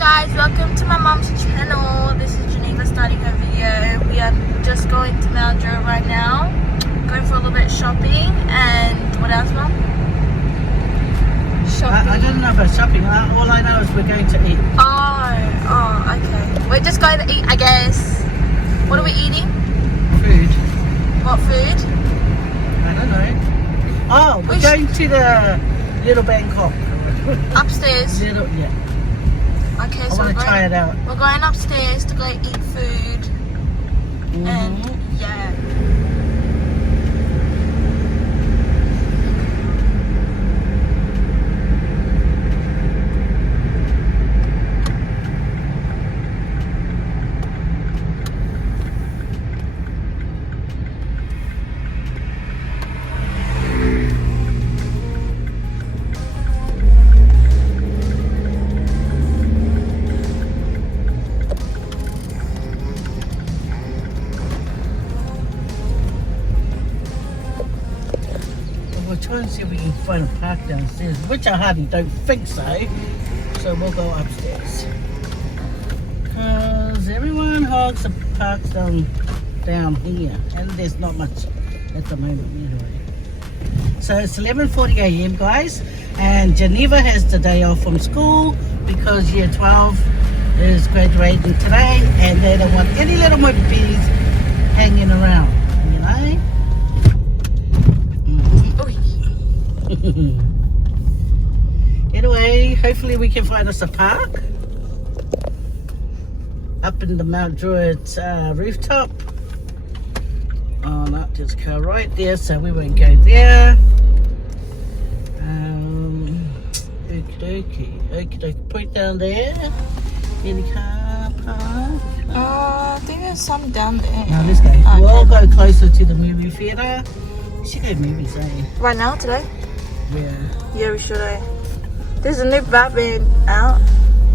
guys, welcome to my mom's channel. This is Geneva starting her video. We are just going to Mount Druitt right now, going for a little bit of shopping. And what else, Mom? Shopping. I don't know about shopping. All I know is we're going to eat. Oh, okay. We're just going to eat, I guess. What are we eating? Food. What food? I don't know. Oh, we're going to the Little Bangkok. Upstairs. Yeah. Okay, I so want to try it out. we're going upstairs to go eat food. And yeah. We'll try and see if we can find a park downstairs, which I hardly don't think so. So we'll go upstairs. Because everyone hogs the parks down here. And there's not much at the moment anyway. So it's 11:40 a.m. guys. And Geneva has the day off from school because year 12 is graduating today. And they don't want any little monkeys hanging around, you know? Anyway, hopefully we can find us a park up in the Mount Druitt rooftop. Oh no, there's a car right there, so we won't go there. Okie dokie, put it down there. Any car park? I think there's some down there. Now let's go. Okay. We'll go closer to the movie theatre. We should go movies, eh? Right now, today? Yeah. Yeah, we should. There's a new Batman out.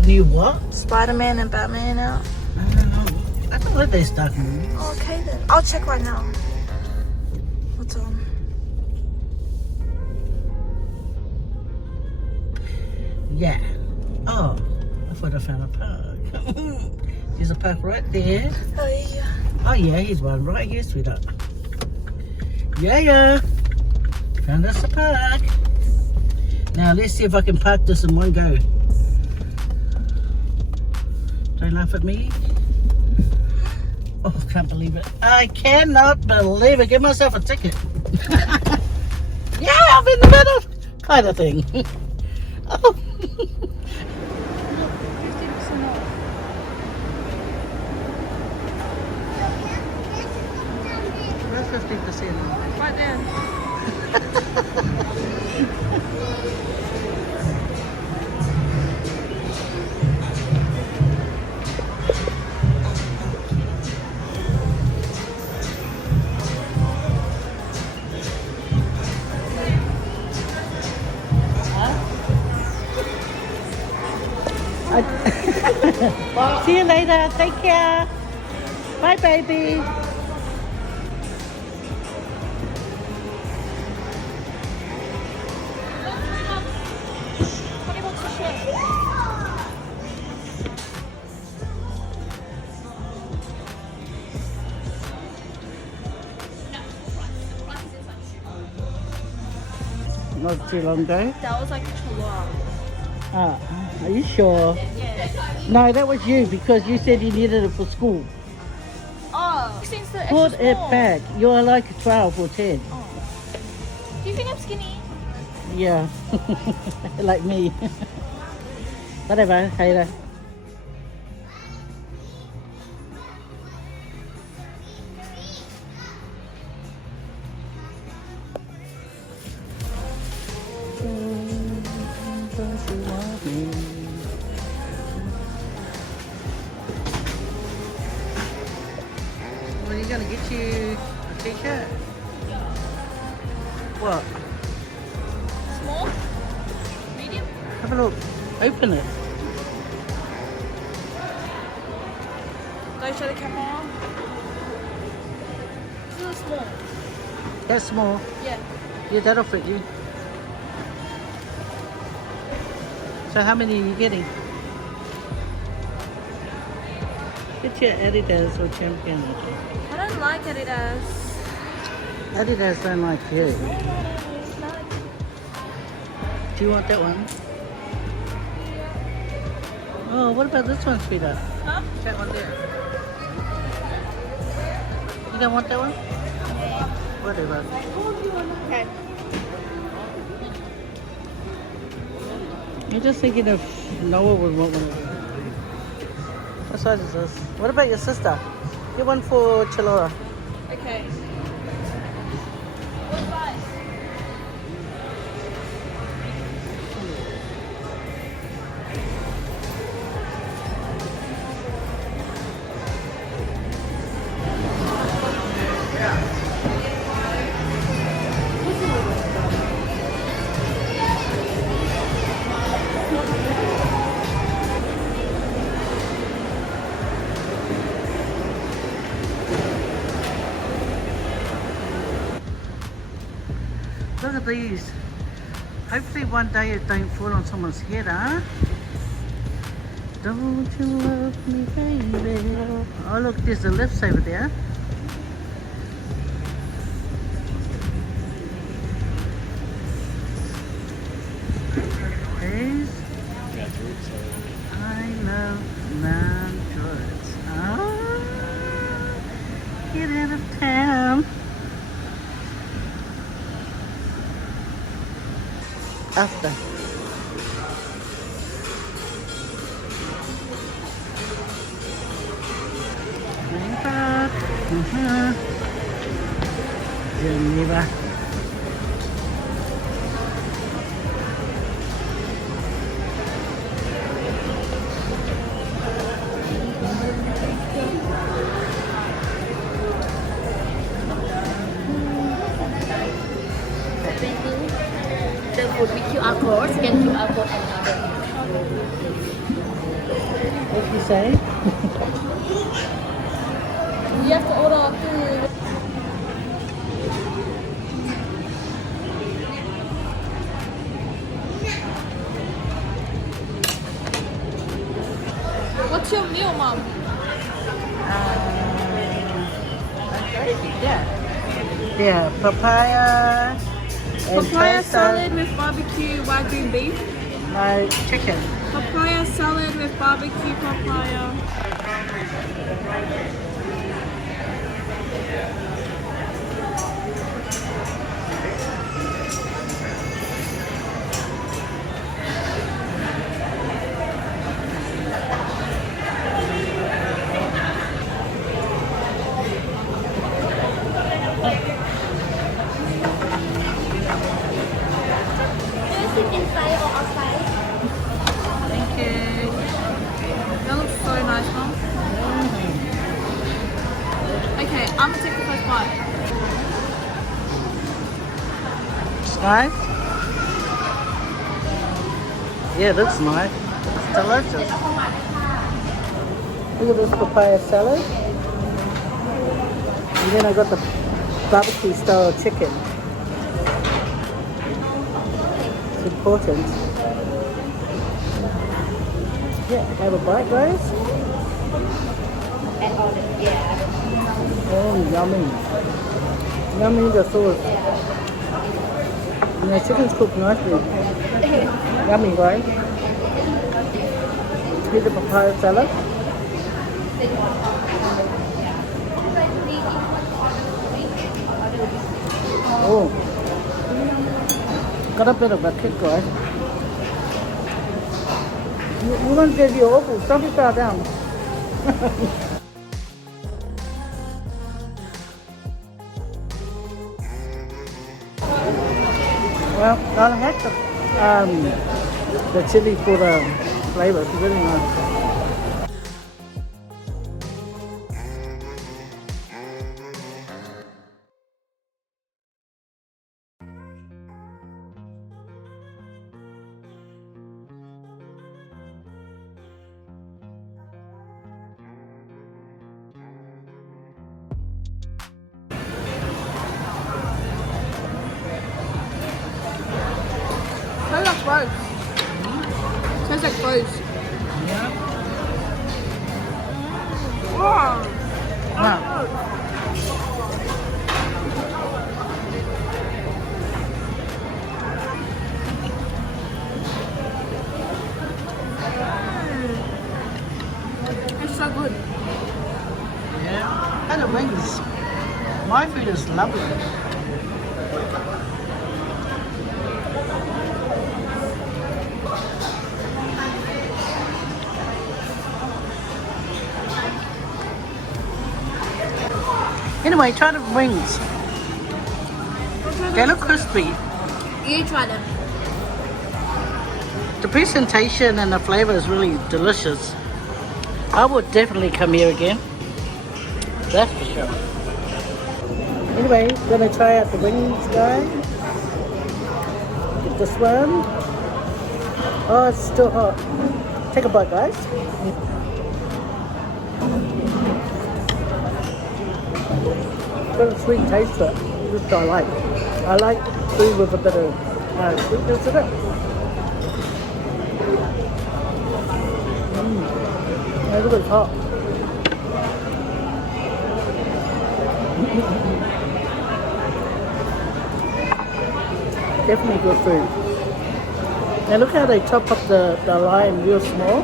New what? Spider-Man and Batman out. I don't know. I don't know they're stuck movies. Okay then. I'll check right now. What's on? Yeah. Oh, I thought I found a park. There's a park right there. Oh yeah. Oh yeah, here's one right here, sweetheart. Yeah. Found us a park. Now let's see if I can park this in one go. Don't laugh at me. Oh, I can't believe it. I cannot believe it. Give myself a ticket. Yeah, I'm in the middle. Kind of thing. Oh. 50% off. Where's 50% off? Right there. See you later. Take care. Bye, baby. Not too long ago. That was like Chalwa. Are you sure? Yeah. No, that was you because you said you needed it for school. Oh. Since the Put extra it small. back. You're like 12 or 10. Oh. Do you think I'm skinny? Yeah. Like me. Whatever, hater. Well, you're gonna get you a t-shirt. What? Small? Medium? Have a look. Open it. Go show the camera. This is small. That's small. Yeah. Yeah, that'll fit you. So how many are you getting? Get your Adidas or Champion. I don't like Adidas. Adidas don't like you. Do you want that one? Oh, what about this one, sweetheart? Huh? That one there. You don't want that one? Whatever. Okay. You're just thinking if Noah would want one. What size is this? What about your sister? Get one for Chalora. Okay. What size? Look at these. Hopefully one day it don't fall on someone's head, huh? Don't you love me, baby? Oh look, there's the lifts over there. Please. I love Androids. Oh, get out of town. After. Bangkok. Geneva. The food with QR code, scan QR code and order. What did you say? You have to order food. What's your meal, Mom? Yeah, papaya. And Papaya toast salad with barbecue wagyu beef. My chicken. Papaya salad with barbecue papaya. Inside or outside? Thank you. That looks so nice, Mom. Okay, I'm gonna take the first bite. It's nice. Yeah, it looks nice. It's delicious. Look at this papaya salad. And then I got the barbecue style chicken. It's important. Yeah, have a bite, guys. Oh, yummy. Yummy, the sauce. And the chicken's cooked nicely. Yummy, guys. Here's the papaya salad. Oh, got a bit of a kick, guys. You won't give you awful. Don't be far down. Well, I had the chili for the flavor. It's really nice. Tastes like roast. Tastes like roast. Yeah. Oh, Wow. It's so good. Yeah. And the wings. My food is lovely. Anyway, try the wings. They look crispy. You try them. The presentation and the flavor is really delicious. I would definitely come here again. That's for sure. Anyway, gonna try out the wings, guys. Get this one. Oh, it's still hot. Take a bite, guys. Got a sweet taste to it, which I like. I like food with a bit of sweetness in it. Yeah, look, it's hot. Definitely good food. And look how they chop up the lime real small.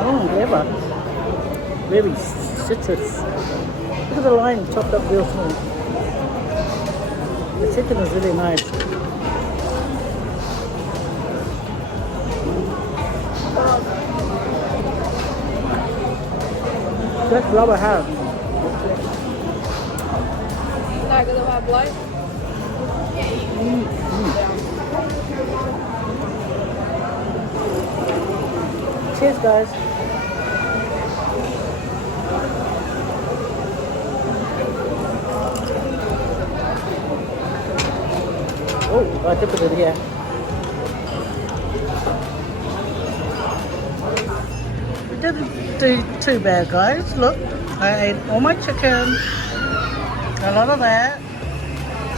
Oh, clever. Very citrus. Look at the lime chopped up real small. The chicken is really nice. That's rubber ham. Like a little blood. Cheers, guys. Oh, I dip it in here. We didn't do too bad, guys. Look, I ate all my chicken, a lot of that.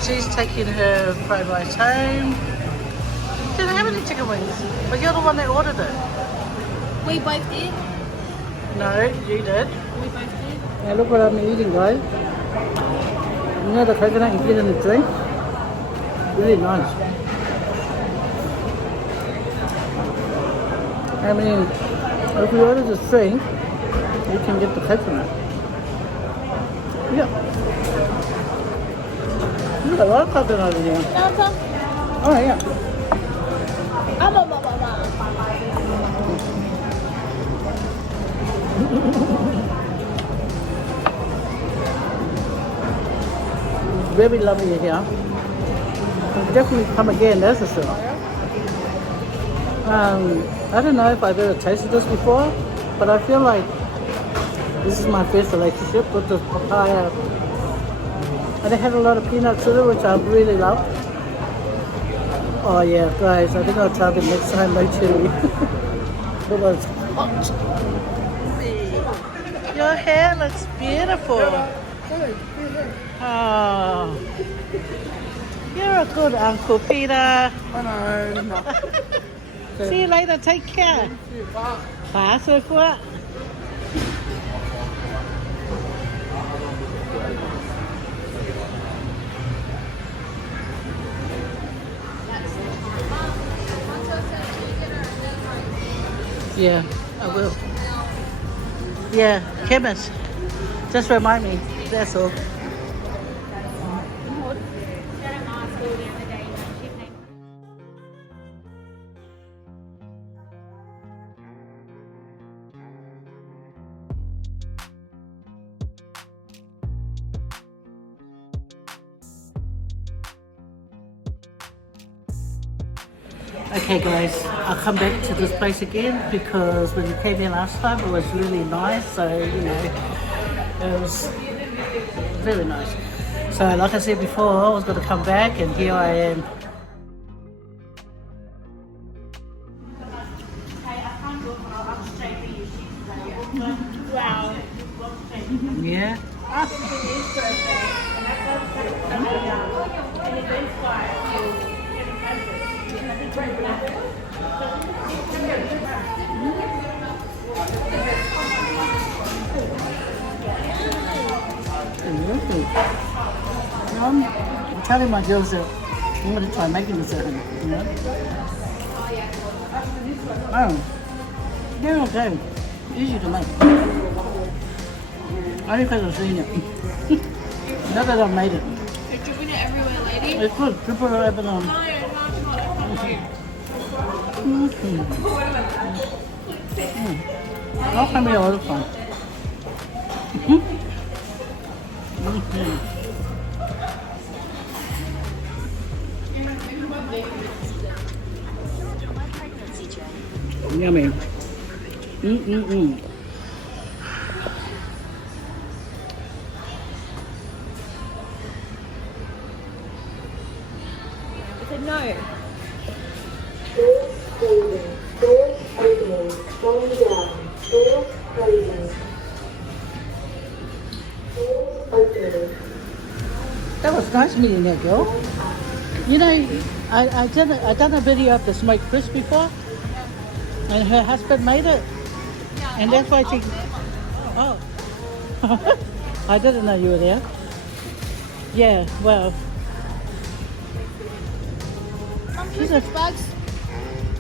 She's taking her fried rice home. Didn't have any chicken wings, but you're the one that ordered it. We both did. No, you did. We both did. Yeah, look what I'm eating, guys. You know the coconut you get in the drink? Really nice. I mean, if you order this drink, you can get the coconut. Yeah. There's a lot of coconut in here. Oh, yeah. Very lovely here. I'll definitely come again, that's for sure. I don't know if I've ever tasted this before, but I feel like this is my first relationship with this papaya. And it had a lot of peanuts in it, which I really love. Oh yeah, guys, I think I'll try it next time, no chili. It was hot. Your hair looks beautiful. Oh, you're a good Uncle Peter. See you later, take care. Bye, so what? Yeah, I will. Yeah, chemist. Just remind me, that's all. Okay guys, I'll come back to this place again because when we came here last time it was really nice, so you know, it was very nice. So like I said before, I was going to come back and here I am. Wow. Yeah? I'm telling my girls that I'm going to try making this at home, you know? Oh, they're okay. Easy to make. Only because I've seen it. Not that I've made it. You're dripping it everywhere, lady. It's good. Triple it open on. No, you're That can be a lot of fun. Yummy. I said no. Doors closing. Doors opening. Slowing down. Doors closing. Doors opening. That was nice meeting that girl. You know, I done a video of the smoked fish before, and her husband made it, and that's why she. Oh, I didn't know you were there. Yeah, well, she's a Bugs.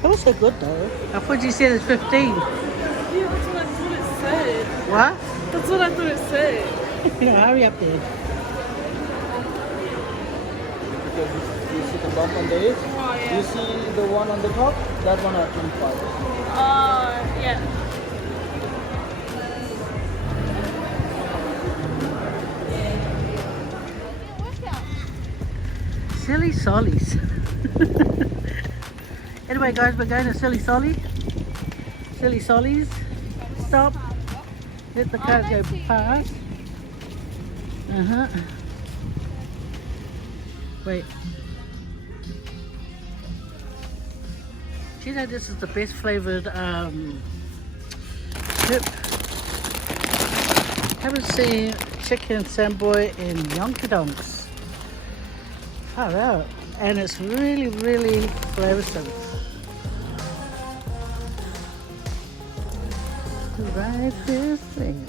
that was so good though. I thought you said it's 15. Yeah, that's what I thought it said. What? That's what I thought it said. Yeah, hurry up there. Because you see the bump on the edge. Oh, yeah. You see the one on the top, that one at 25. Yeah. Silly Sollies. Anyway, guys, we're going to Silly Sollies. Silly Sollies. Stop. Let the cars go past. Wait. Do you know this is the best flavored chip? Haven't seen chicken samboy in Yonkadonks. Far out. And it's really, really flavoursome. Right this thing.